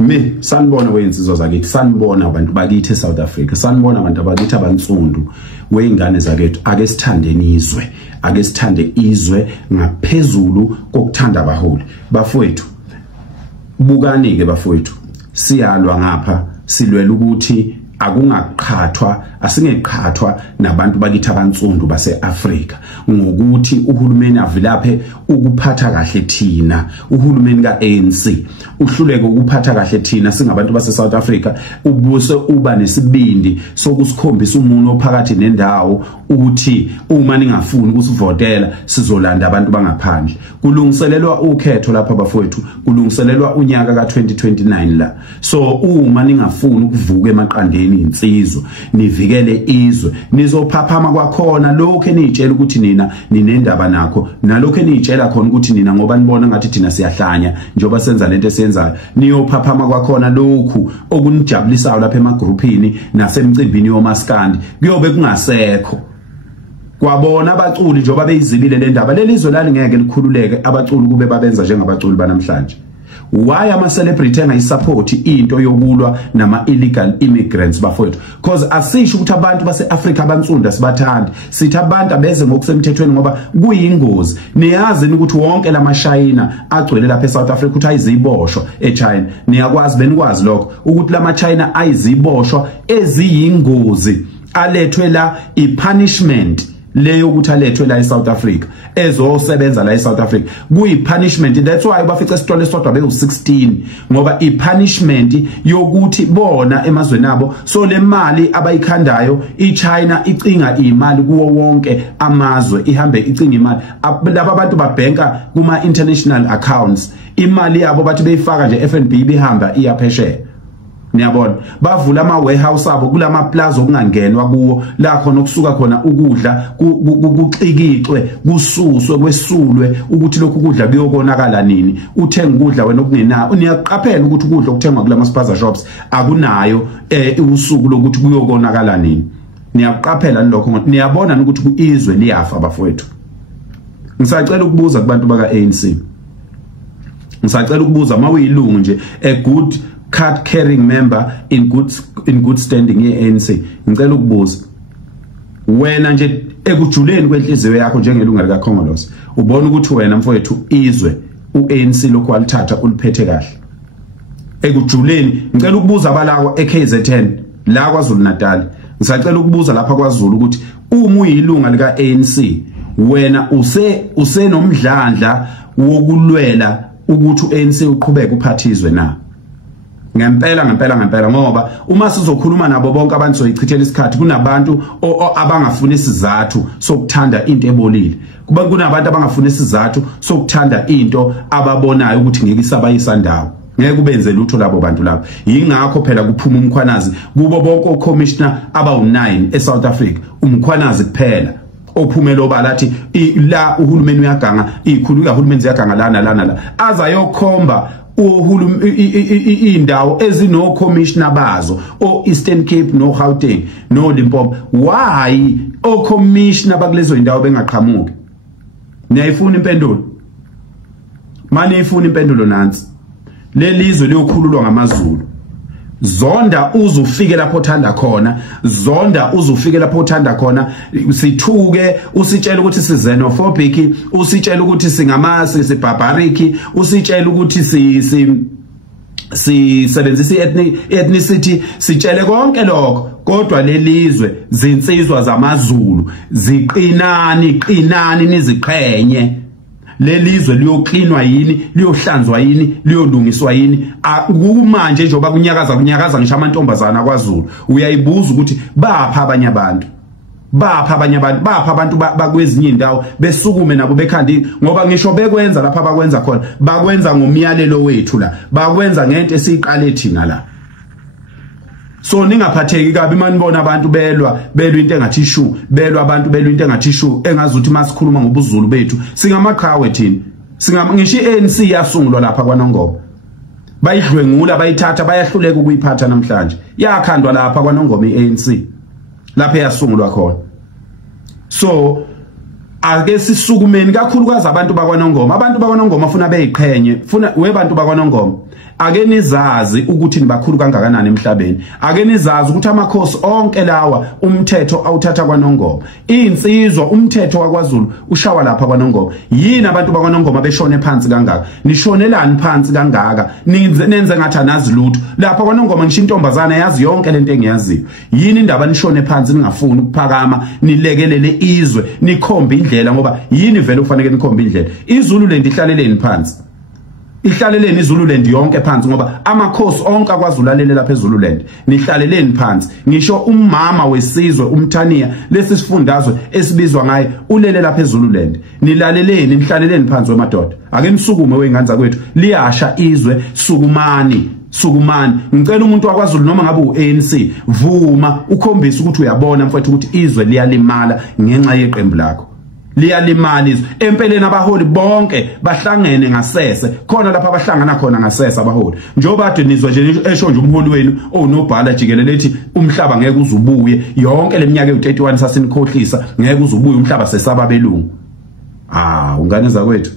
me sanibona weinsizwa zakithi, sanibona abantu bakithi eSouth Africa, sanibona abantu abakithi abansundu weingane zakethu. Ake sithandeni izwe, ake sithande izwe ngaphezulu kokuthanda abaholi. Bafowethu, bukani ke bafowethu, siyalwa ngapha, silwela ukuthi akungaqhathwa, asingeqhathwa nabantu bakithi abansundu base-Afrika ngokuthi uhulumeni avilaphe ukuphatha kahle thina. Uhulumeni ka-ANC uhluleke ukuphatha kahle thina singabantu base-South Africa, ubuse uba nesibindi sokusikhombisa umuno ophakathi nendawo uthi uma ningafuni ukusivotela sizolanda abantu bangaphandle. Kulungiselelwa ukhetho lapha bafowethu, kulungiselelwa unyaka ka-2029 la. So uma ningafuni ukuvuka emaqandeni insizwa, nivikele izwe, nizophaphama kwakhona lokho enitshela ukuthi nina ninendaba nakho, nalokho enitshela khona ukuthi nina ngoba nibona ngathi thina siyahlanya njoba senza lento esenzayo, niyophaphama kwakhona lokhu okunijabulisayo lapha emagroupini nasemcimbini yomaskandi kuyobe kungasekho. Kwabona abaculi njoba beyizibile le ndaba, lelizwe lali ngeke likhululeke abaculi kube babenza njengabaculi banamhlanje. Why ama celebrity engayisupport into yokulwa nama illegal immigrants bafowethu? Because asisho ukuthi abantu base-Africa abansundu sibathanda, sithi abantu abeze ngokusemthethweni ngoba kuyingozi. Niyazi ukuthi wonke lamashayina agcwele lapha eSouth Africa ukuthi ayiziboshwa eChina. Niyakwazi benikwazi lokho ukuthi lamachina ayiziboshwa eziyingozi alethwe la i-punishment leyo ukuthi alethwe la eSouth Africa ezosebenza la eSouth Africa kuyi-punishment. That's why bafica esitolo esodwa bewu-16 ngoba i-punishment yokuthi bona emazweni abo. So le mali abayikhandayo iChina icinga imali kuwo wonke amazwe, ihambe icinga imali. Laba abantu babhenka kuma international accounts, imali yabo bathi beyifaka nje FNB bihamba iyaphesheya. Niyabona bavula ama warehouse abo kulama plaza okungangenwa kuwo la khona okusuka khona ukudla kuxikicwe kususwe kwesulwe ukuthi lokhu kudla kuyokonakala nini. Uthenga ukudla wena okungenayo, niyaqaphela ukuthi ukudla okuthengwa kulama spaza shops akunayo usuku lokuthi kuyokonakala nini. Niyaqaphela lokho, niyabona ukuthi izwe liyafa bafowethu. Ngisacela ukubuza kubantu baka ANC, ngisacela ukubuza mawuyilungu nje a good card carrying member in good standing ye-ANC, ngicela ukubuza wena nje ekujuleni kwenhliziyo yakho njengelunga lika Khongolose ubona ukuthi wena mfowethu izwe u-ANC lokho walithatha uliphethe kahle ekujuleni. Ngicela ukubuza abalakwa eKZN la kwaZulu Natal, ngisacela ukubuza lapha kwaZulu ukuthi uma uyilunga lika ANC wena usenomdlandla wokulwela ukuthi u-ANC uqhubeke uphathizwe na? Ngempela ngoba uma sizokhuluma nabo bonke abantu soyichithela isikhathi, kunabantu abangafuna isizathu sokuthanda into ebolile, kuba kunabantu abangafuna isizathu sokuthanda into ababonayo ukuthi ngeke isabayisa ndawo, ngeke kubenze lutho labo bantu labo. Yingakho phela kuphuma umkhwanazi kubo bonke ocommissioner abawu9 eSouth Africa, umkhwanazi kuphela ophumela obalathi la uhulumeni uyaganga, ikhuluka uhulumeni ziyaganga lana azayokhomba indawo ezino commissioner bazo o Eastern Cape no Gauteng no Limpopo. Why o commissioner bakulezo indawo bengaqhamuki? Niyayifuna impendulo? Manje ifuna impendulo nansi. Lelizwe liyokhululwa ngamaZulu. Zonda uzufike lapho othanda khona, zonda uzufike lapho othanda khona. Sithuke usitshela ukuthi si-xenophobic, usitshela ukuthi singamasi sibarbaric, usitshela ukuthi sisebenzisa ethnicity, sitshele konke lokho. Kodwa lelizwe zinsizwa zamaZulu ziqinani niziqhenye. Lelizwe liyoklinwa yini, liyohlanzwa yini, liyolungiswa yini? Kumanje njengoba kunyakaza ngisho amantombazana kwaZulu, uyayibuza ukuthi bapha abanye abantu, bapha abantu bakwezinye indawo besukume nabo bekhandi, ngoba ngisho bekwenza lapha bakwenza khona bakwenza ngomyalelo wethu la, bakwenza ngento esiqale thina la. So ningaphatheki kabi manibona abantu belwa into engathi ishu, abantu belwa into engathi ishu, engazuthi masikhuluma ngobuZulu bethu singamaqhawe thina. Ngisho iANC yasungulwa lapha kwaNongoma, bayidlwengula bayithatha bayahluleka ukuyiphatha namhlanje. Yakhandwa lapha kwaNongoma iANC lapha yasungulwa khona. So ake sisukumeni kakhulukazi abantu bakwaNongoma. Abantu bakwaNongoma ufuna beyiqhenye, ufuna webantu bakwaNongoma ake nizazi ukuthi nibakhulu kangakanani emhlabeni. Ake nizazi ukuthi amakhosi onke lawa umthetho awuthatha kwaNongoma. Insizwa umthetho wakwaZulu ushawa lapha kwaNongoma. Yini abantu bakwaNongoma beshone phansi kangaka? Nishonelani phansi kangaka? Nenze ngathi anazi lutho. Lapha kwaNongoma ngisho intombazana yazi yonke lento engiyaziyo. Yini indaba nishone phansi ningafuni ukuphakama nilekelele izwe nikhombe indlela ngoba yini vele ufanele nikhombe indlela? iZululand ihlaleleni phansi. Ihlaleleni iZululand yonke phansi ngoba amakhosi onke akwaZululand lapha eZululand nihlaleleni phansi. Ngisho umama wesizwe umthaniya lesi sifundazwe esibizwa ngaye ulele lapha eZululand. Nilaleleni nihlaleleni phansi wemadoda. Ake nisukume weingane zakwethu liyasha izwe. Sukumani ngicela umuntu wakwaZulu noma ngabe uANC vuma ukhombisa ukuthi uyabona mfowethu ukuthi izwe liyalimala ngenxa yeqembu lakho. Liyalimala izwe. Empeleni abaholi bonke bahlangene ngasese khona lapha abahlangana khona ngasese abaholi. Njoba kade nizwa nje esho nje umholi wenu onobhala jikelele ethi umhlaba ngeke uzubuye yonke leminyaka u31 sasenikhohlisa ngeke uzubuye umhlaba sesababelungu. Ungane zakwethu.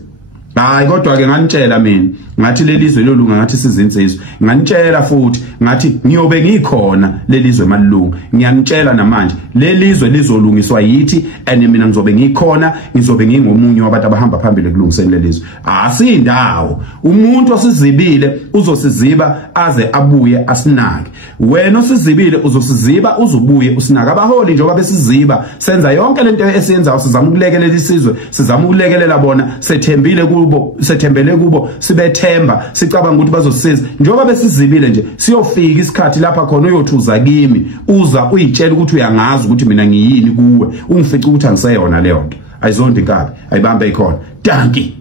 Hayi kodwa ke nganitshela mina ngathi lelizwe lolunga ngathi sizinsizwe nganitshela futhi ngathi ngiyobe ngikhona lelizwe malungu ngiyanitshela namanje lelizwe lizolungiswa yithi and mina ngizobe ngikhona ngizobe ngingomunye wabantu abahamba phambili kulungiseni lelizwe asindawo umuntu osizibile uzosiziba aze abuye asinake wena osizibile uzosiziba uzubuye usinaka abaholi njengoba besiziba senza yonke lento esiyenzayo sizama ukulekelela isizwe sizama ukulekelela bona sethembele kubo sibethemba sicabanga ukuthi bazosisiza njengoba besizibile nje siyofika isikhathi lapha khona uyothuza kimi uza uyitshela ukuthi uyangazi ukuthi mina ngiyini kuwe ungifica ukuthi angiseyona leyo nto ayizonto inkabi ayibambe ikhona danki.